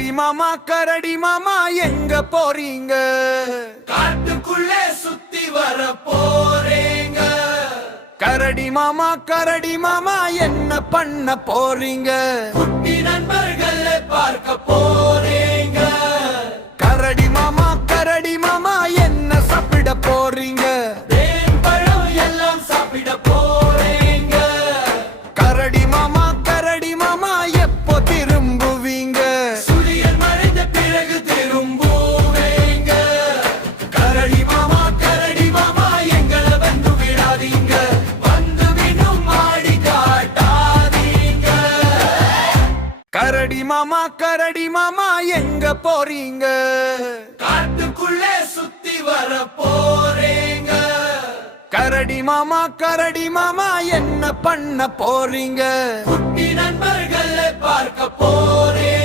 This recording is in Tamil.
கரடி மாமா எங்க போறீங்க? காட்டுக்குள்ளே சுத்தி வர போறீங்க. கரடி மாமா என்ன பண்ண போறீங்க? குட்டி நண்பர்களை பார்க்க போறீங்க. கரடி மாமா என்ன சாப்பிட போறீங்க? தேன் பழம் எல்லாம் சாப்பிட போறீங்க. கரடி மாமா எப்போ திரும்புவீங்க? சூரியன் மறைந்த பிறகு திரும்புவீங்க. கரடி மாமா எங்களை வந்து விடாதீங்க. வந்து விடும் ஆடி காட்டாதீங்க. கரடி மாமா எங்க போறீங்க? காட்டுக்குள்ளே சுத்தி வர போறீங்க. கரடி மாமா என்ன பண்ண போறீங்க? குட்டி நண்பர்களை பார்க்க போறீங்க.